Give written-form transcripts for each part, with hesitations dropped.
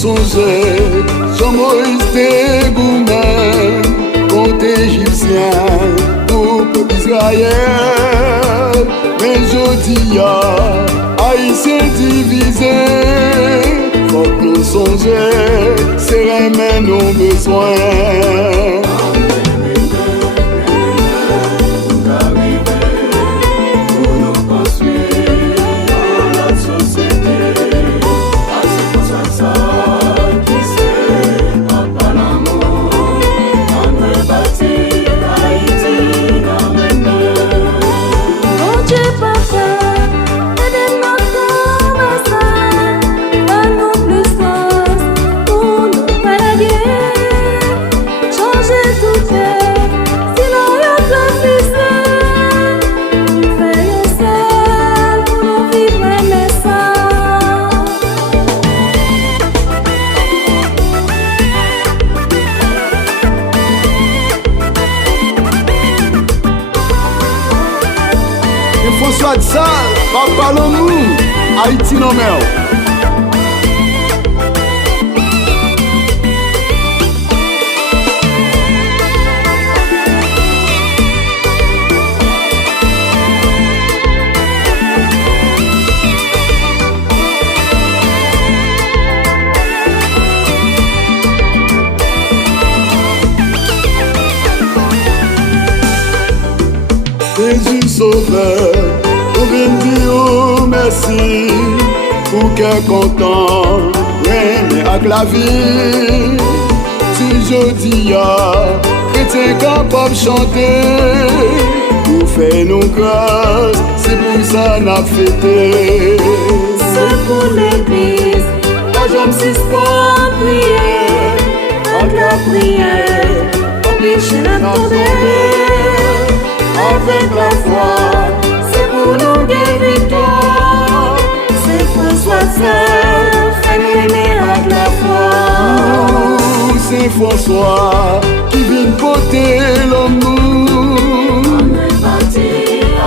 songeait, Jean-Moïse des Gourmets, contre Égyptien pour peuple Israël. Mais jodi Haïtien divisé, faut que nous songeons, c'est remettre nos besoins. François de Sales, Papa l'amour, Haïti non mer. Jésus sauveur, on vient dire merci pour qu'un content, mais avec la vie. Si je dis chrétien capable de chanter, pour faire nos grâces, c'est pour ça qu'on a fêté. C'est pour l'église, la jambe suspend prière, avec la prière, obligé d'attendre. Avec la foi, c'est pour nous des victoires. C'est François de Sales, fait aimer avec la foi. C'est François qui vient porter l'amour. On est parti,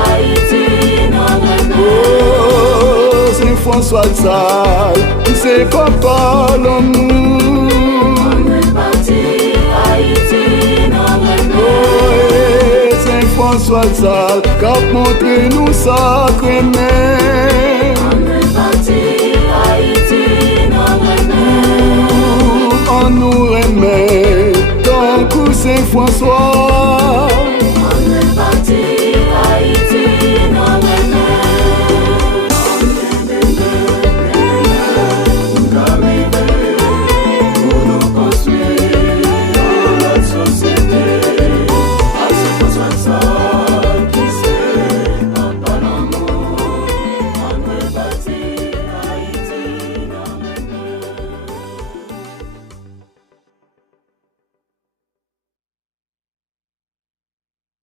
Haïti, non, oh, c'est François de Sales, c'est papa l'amour. On est parti, Haïti, non, François de Sales, qu'a montré nous sacré mais on est parti, Haïti, on nous remet, donc c'est François.